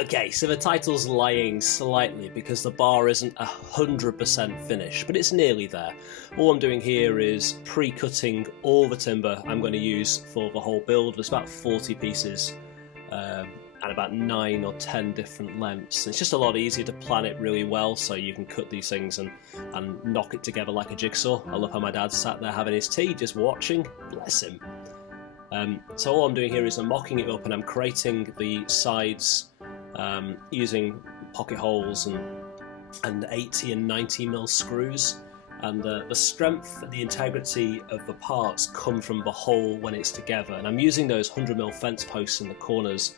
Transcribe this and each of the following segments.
Okay, so the title's lying slightly because the bar isn't 100% finished, but it's nearly there. All I'm doing here is pre-cutting all the timber I'm going to use for the whole build. There's about 40 pieces and about 9 or 10 different lengths. It's just a lot easier to plan it really well so you can cut these things and knock it together like a jigsaw. I love how my dad sat there having his tea, just watching. Bless him. So all I'm doing here is I'm mocking it up and I'm creating the sides using pocket holes and 80 and 90 mil screws, and the strength and the integrity of the parts come from the hole when it's together, and I'm using those 100 mil fence posts in the corners.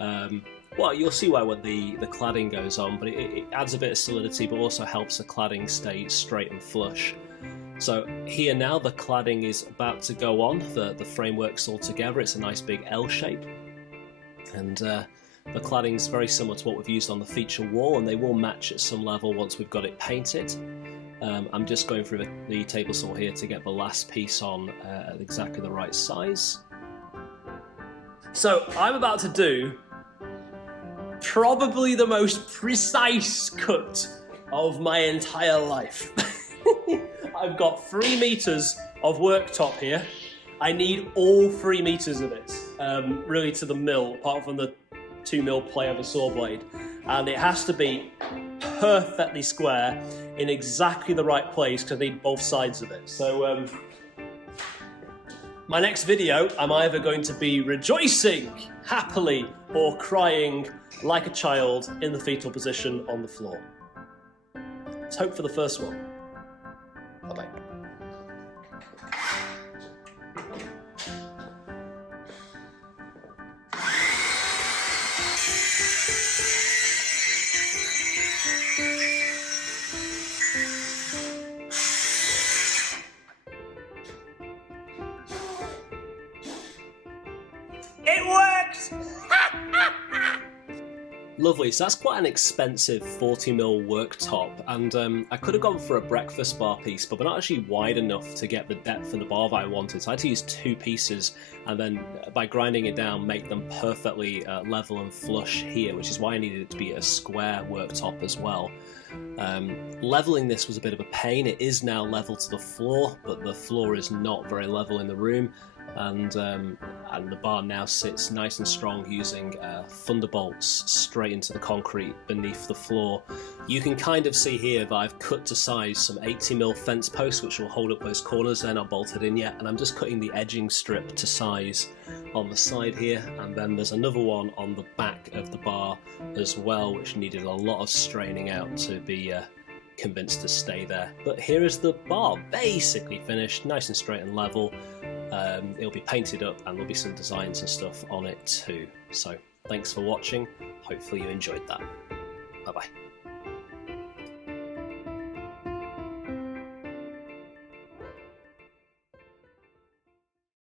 Well, you'll see why when the cladding goes on, but it adds a bit of solidity but also helps the cladding stay straight and flush. So here now the cladding is about to go on, the framework's all together, it's a nice big L shape, and the cladding's very similar to what we've used on the feature wall, and they will match at some level once we've got it painted. I'm just going through the table saw here to get the last piece on at exactly the right size. So I'm about to do probably the most precise cut of my entire life. I've got 3 meters of worktop here. I need all 3 meters of it, really to the mill, apart from the 2 mil play of a saw blade. And it has to be perfectly square in exactly the right place because I need both sides of it. So my next video, I'm either going to be rejoicing happily or crying like a child in the fetal position on the floor. Let's hope for the first one. Bye-bye. It worked! Lovely, so that's quite an expensive 40 mil worktop, and I could have gone for a breakfast bar piece, but they're not actually wide enough to get the depth of the bar that I wanted, so I had to use 2 pieces, and then by grinding it down, make them perfectly level and flush here, which is why I needed it to be a square worktop as well. Leveling this was a bit of a pain. It is now level to the floor, but the floor is not very level in the room, and the bar now sits nice and strong using thunderbolts straight into the concrete beneath the floor. You can kind of see here that I've cut to size some 80 mil fence posts which will hold up those corners. They're not bolted in yet, and I'm just cutting the edging strip to size on the side here, and then there's another one on the back of the bar as well which needed a lot of straining out to be convinced to stay there. But here is the bar basically finished, nice and straight and level. It'll be painted up and there'll be some designs and stuff on it too. So thanks for watching, hopefully you enjoyed that. Bye bye.